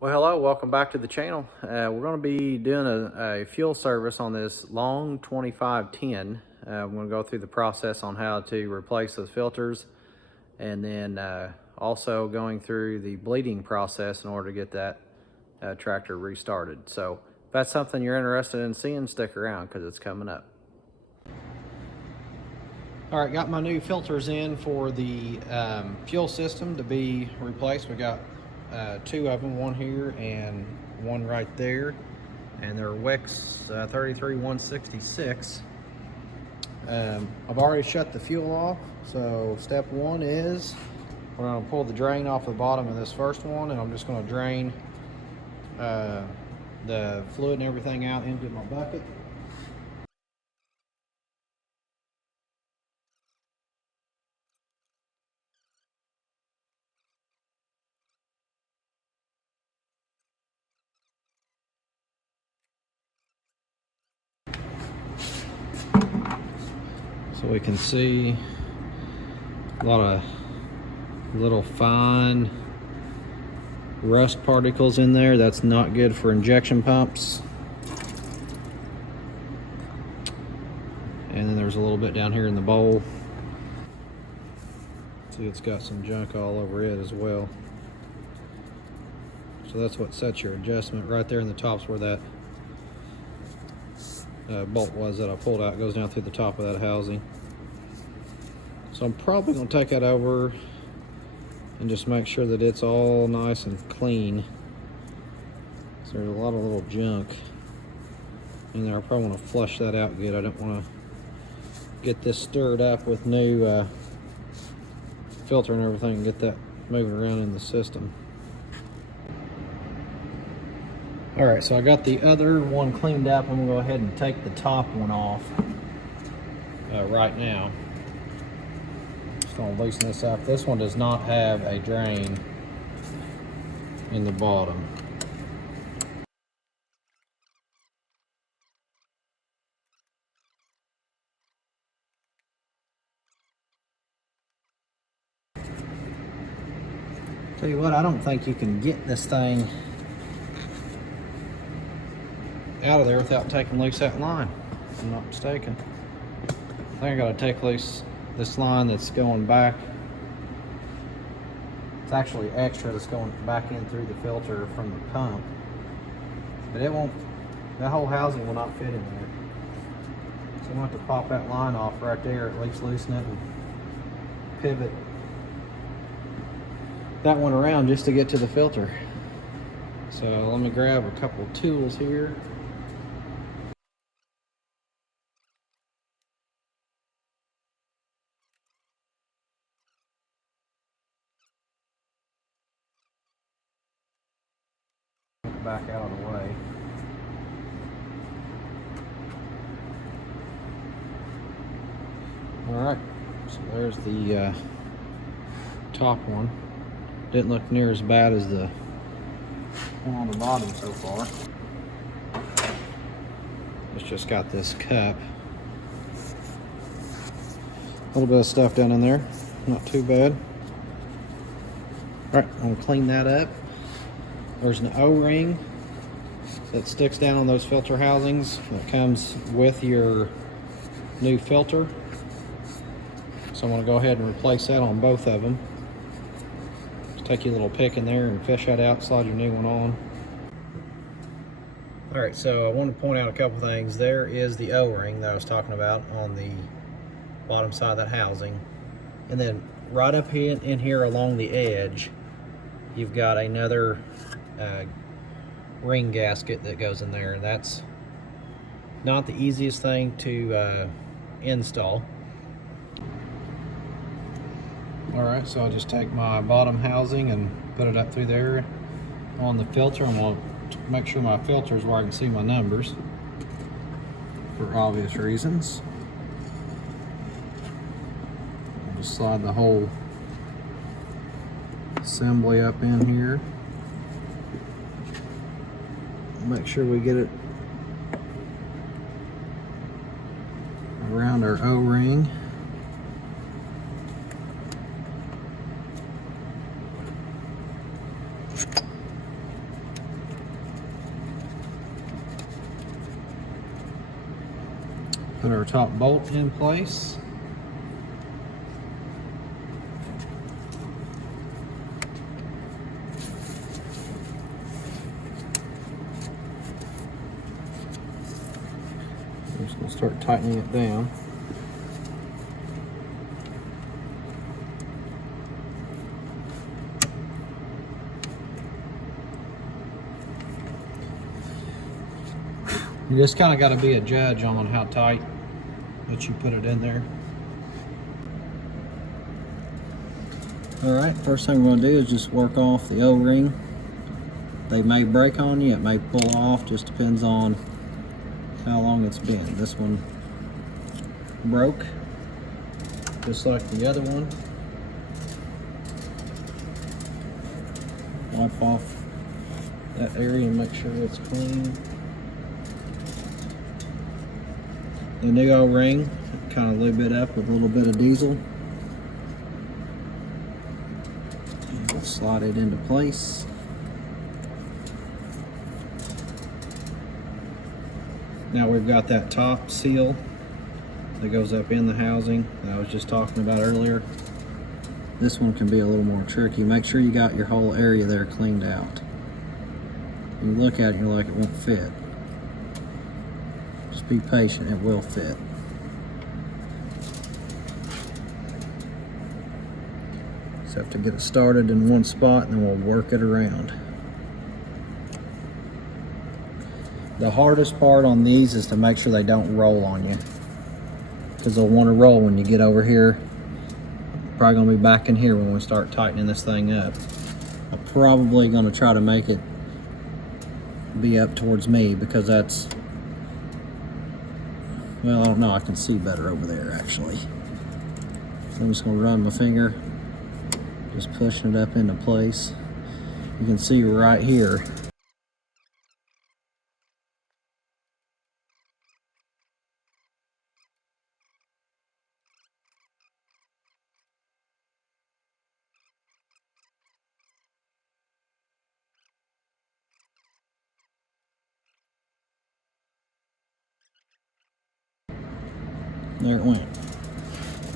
Well, hello, welcome back to the channel. We're going to be doing a fuel service on this long 2510. I'm going to go through the process on how to replace those filters, and then also going through the bleeding process in order to get that tractor restarted. So if that's something you're interested in seeing, stick around because it's coming up. All right, got my new filters in for the fuel system to be replaced. We got two of them, one here and one right there, and they're WEX 33166. I've already shut the fuel off, so step one is we're going to pull the drain off the bottom of this first one, and I'm just going to drain the fluid and everything out into my bucket. So we can see a lot of little fine rust particles in there. That's not good for injection pumps. And then there's a little bit down here in the bowl. See, it's got some junk all over it as well. So that's what sets your adjustment. Right there in the top's where that bolt was that I pulled out. It goes down through the top of that housing. So I'm probably going to take that over and just make sure that it's all nice and clean. So there's a lot of little junk in there. I probably want to flush that out good. I don't want to get this stirred up with new filter and everything and get that moving around in the system. All right, so I got the other one cleaned up. I'm gonna go ahead and take the top one off right now. Just gonna loosen this up. This one does not have a drain in the bottom. Tell you what, I don't think you can get this thing out of there without taking loose that line, if I'm not mistaken. I think I gotta take loose this line that's going back. It's actually extra that's going back in through the filter from the pump. But it won't, that whole housing will not fit in there. So I'm gonna have to pop that line off right there, at least loosen it and pivot that one around just to get to the filter. So let me grab a couple of tools here. Back out of the way. All right, so there's the top one. Didn't look near as bad as the one on the bottom so far. It's just got this cup. A little bit of stuff down in there, not too bad. All right, I'm gonna clean that up. There's an O-ring that sticks down on those filter housings that comes with your new filter. So I'm going to go ahead and replace that on both of them. Just take your little pick in there and fish that out, slide your new one on. Alright, so I want to point out a couple things. There is the O-ring that I was talking about on the bottom side of that housing. And then right up in here along the edge, you've got another ring gasket that goes in there. That's not the easiest thing to install. Alright, so I'll just take my bottom housing and put it up through there on the filter. I'm going to make sure my filter is where I can see my numbers for obvious reasons. I'll just slide the whole assembly up in here. Make sure we get it around our O-ring. Put our top bolt in place. I'm just going to start tightening it down. You just kind of got to be a judge on how tight that you put it in there. Alright, first thing we're going to do is just work off the O-ring. They may break on you, it may pull off, just depends on how long it's been. This one broke, just like the other one. Wipe off that area and make sure it's clean. The new O-ring, kind of lube it up with a little bit of diesel. And we'll slide it into place. Now we've got that top seal that goes up in the housing that I was just talking about earlier. This one can be a little more tricky. Make sure you got your whole area there cleaned out. You look at it and you're like, it won't fit. Just be patient, it will fit. Just have to get it started in one spot and then we'll work it around. The hardest part on these is to make sure they don't roll on you, because they'll want to roll when you get over here. Probably going to be back in here when we start tightening this thing up. I'm probably going to try to make it be up towards me, because that's, well, I don't know, I can see better over there actually. So I'm just going to run my finger, just pushing it up into place. You can see right here. There it went.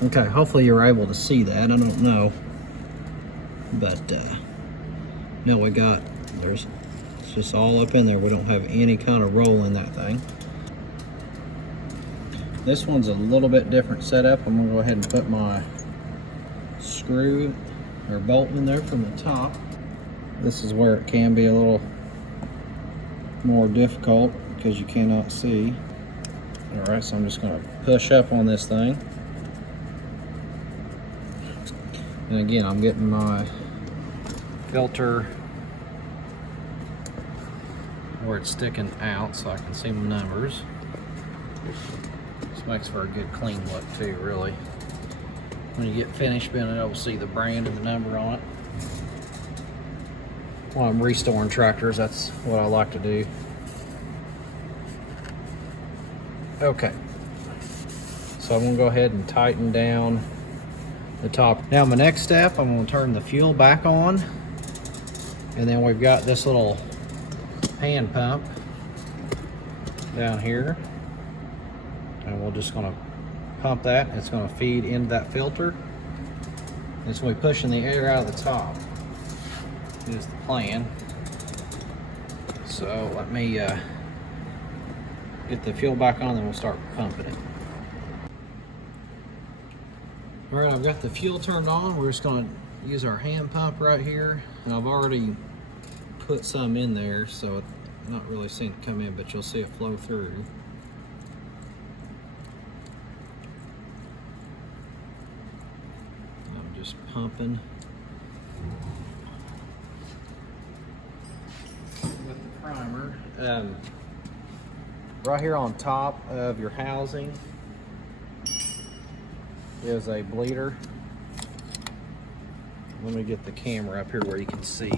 Okay, hopefully you're able to see that. I don't know. But now we got, it's just all up in there. We don't have any kind of roll in that thing. This one's a little bit different setup. I'm gonna go ahead and put my screw or bolt in there from the top. This is where it can be a little more difficult because you cannot see. All right, so I'm just gonna push up on this thing. And again, I'm getting my filter where it's sticking out so I can see my numbers. This makes for a good clean look too, really. When you get finished, being able to see the brand and the number on it. While I'm restoring tractors, that's what I like to do. Okay, so I'm gonna go ahead and tighten down the top. Now my next step, I'm gonna turn the fuel back on, and then we've got this little hand pump down here, and we're just gonna pump that. It's gonna feed into that filter. It's gonna be pushing the air out of the top, is the plan. So let me get the fuel back on, then we'll start pumping it. All right, I've got the fuel turned on. We're just gonna use our hand pump right here. And I've already put some in there, so I'm not really seeing it come in, but you'll see it flow through. I'm just pumping with the primer. Right here on top of your housing is a bleeder. Let me get the camera up here where you can see.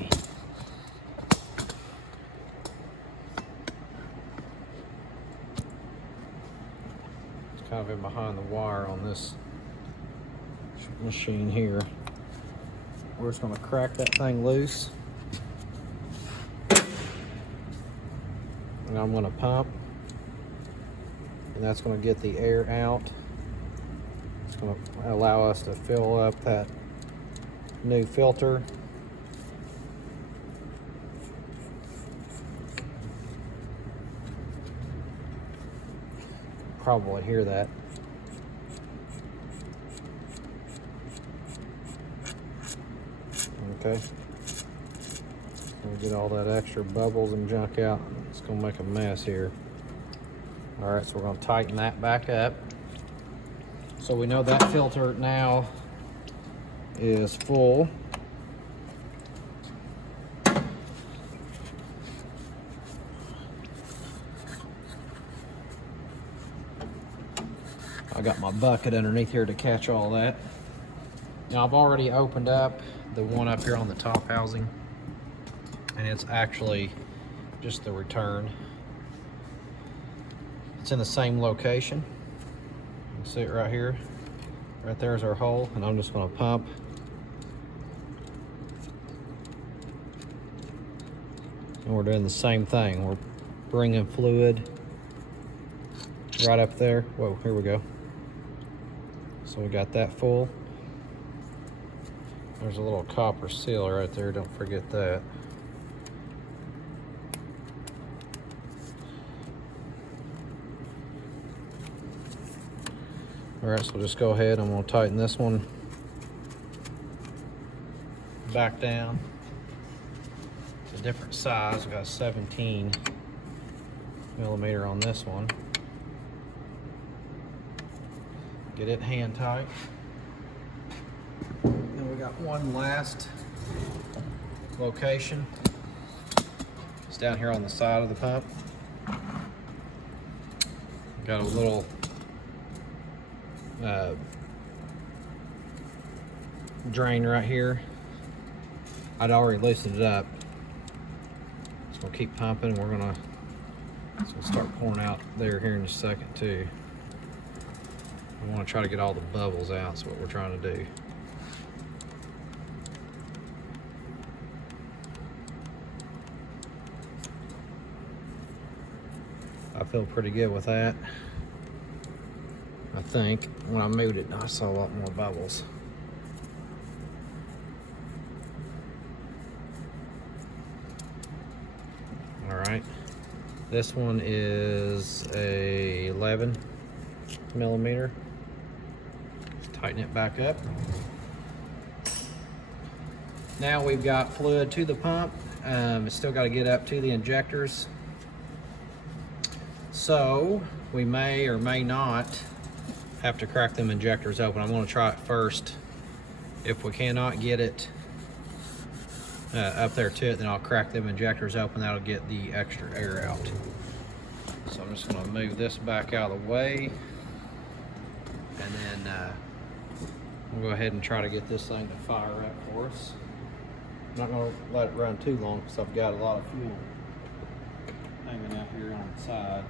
It's kind of in behind the wire on this machine here. We're just going to crack that thing loose. And I'm going to pump. and that's going to get the air out. It's going to allow us to fill up that new filter. Probably hear that. Okay. We'll get all that extra bubbles and junk out. It's gonna make a mess here. All right, so we're gonna tighten that back up. So we know that filter now is full. I got my bucket underneath here to catch all that. Now I've already opened up the one up here on the top housing, and it's actually just the return. It's in the same location. You can see it right here. Right there's our hole, and I'm just gonna pump. And we're doing the same thing. We're bringing fluid right up there. Whoa, here we go. So we got that full. There's a little copper seal right there, don't forget that. All right, so just go ahead. I'm gonna tighten this one back down. It's a different size. We got 17 millimeter on this one. Get it hand tight. And we got one last location. It's down here on the side of the pump. Got a little drain right here. I'd already loosened it up. Just gonna keep pumping. It's gonna start pouring out there here in a second too. We want to try to get all the bubbles out. That's what we're trying to do. I feel pretty good with that. I think when I moved it, I saw a lot more bubbles. All right, this one is a 11 millimeter. Tighten it back up. Now we've got fluid to the pump. It's still got to get up to the injectors. So we may or may not have to crack them injectors open. I'm going to try it first. If we cannot get it up there to it, then I'll crack them injectors open. That'll get the extra air out. So I'm just going to move this back out of the way, and then we'll go ahead and try to get this thing to fire up for us. I'm not going to let it run too long because I've got a lot of fuel hanging out here on the side.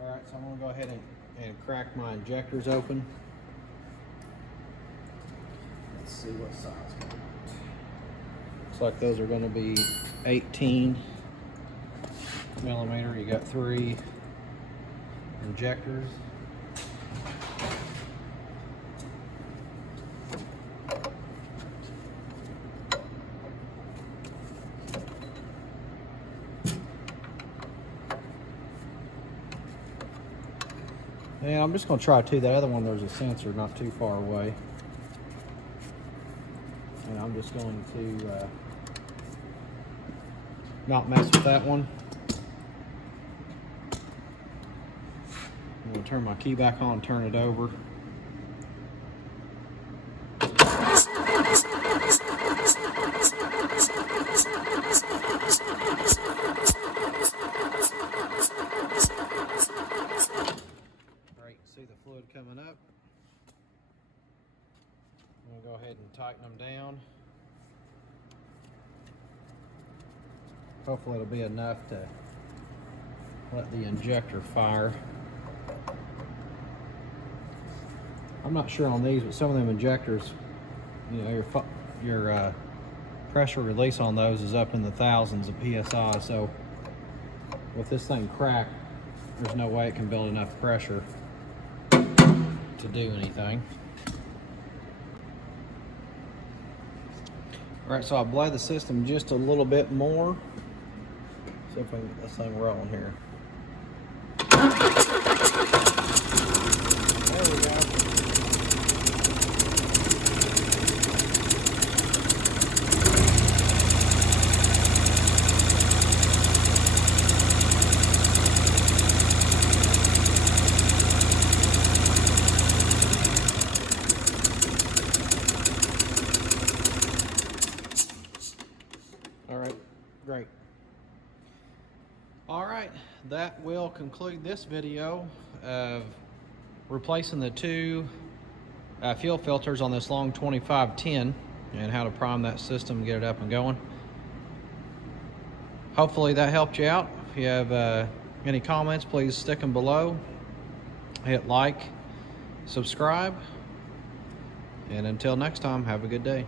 All right, so I'm going to go ahead and crack my injectors open. Let's see what size. Looks like those are going to be 18 millimeter. You got 3 injectors. And I'm just going to try too. That other one, there's a sensor not too far away. And I'm just going to not mess with that one. I'm going to turn my key back on, turn it over. See the fluid coming up. I'm going to go ahead and tighten them down. Hopefully it'll be enough to let the injector fire. I'm not sure on these, but some of them injectors, you know, your pressure release on those is up in the thousands of PSI. So with this thing cracked, there's no way it can build enough pressure to do anything. All right, so I'll blow the system just a little bit more. See if I can get this thing rolling here. There we go. All right, great. All right, that will conclude this video of replacing the two fuel filters on this long 2510 and how to prime that system and get it up and going. Hopefully that helped you out. If you have any comments, please stick them below. Hit like, subscribe, and until next time, have a good day.